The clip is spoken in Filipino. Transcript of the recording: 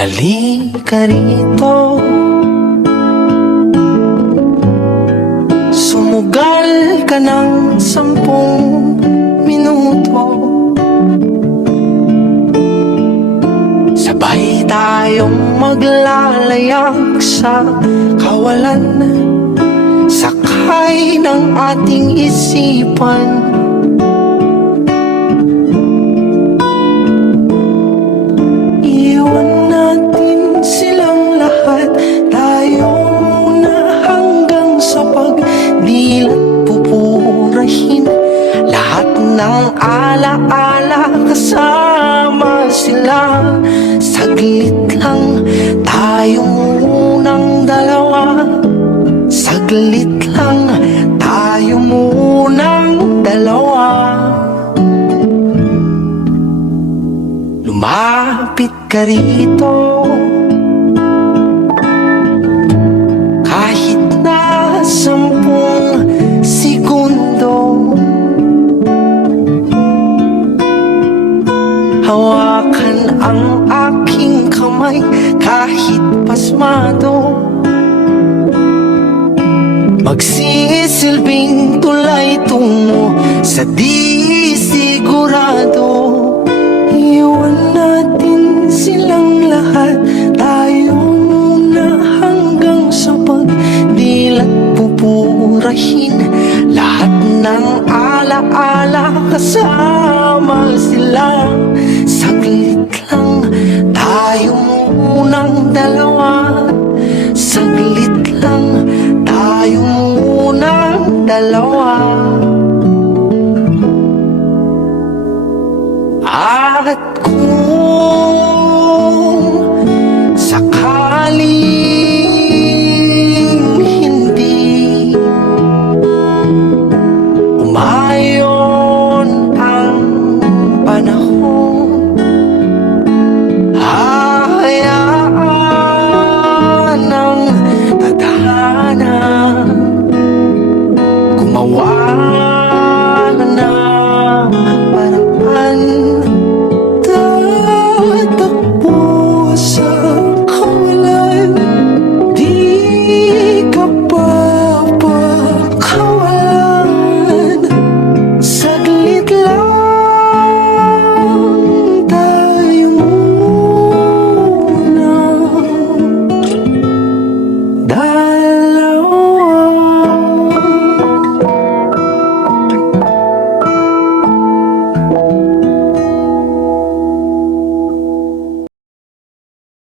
Halika rito, sumugal ka ng 10 minuto. Sabay tayong maglalayag sa kawalan, sakay ng ating isipan. Iwan natin silang lahat, tayo muna hanggang sa pagdilat. Pupurahin lahat ng alaala, kasama sila. Saglit lang, tayo munang dalawa. Saglit lang, tayo munang dalawa. Lumapit ka rito, kahit na 10 segundo. Hawakan ang aking kamay kahit pasmado. Magsisilbing tulay tungo sa di sigurado. Iwan natin silang lahat, tayo muna hanggang sa pagdilat. Pupurahin lahat ng alaala, kasama sila. Saglit lang, tayo munang dalawa. Saglit lang, tayo munang dalawa. At kung sakaling hindi umayon ang panahon, hahayaan ng tadhana gumawa ng paraan. Tatakbo sa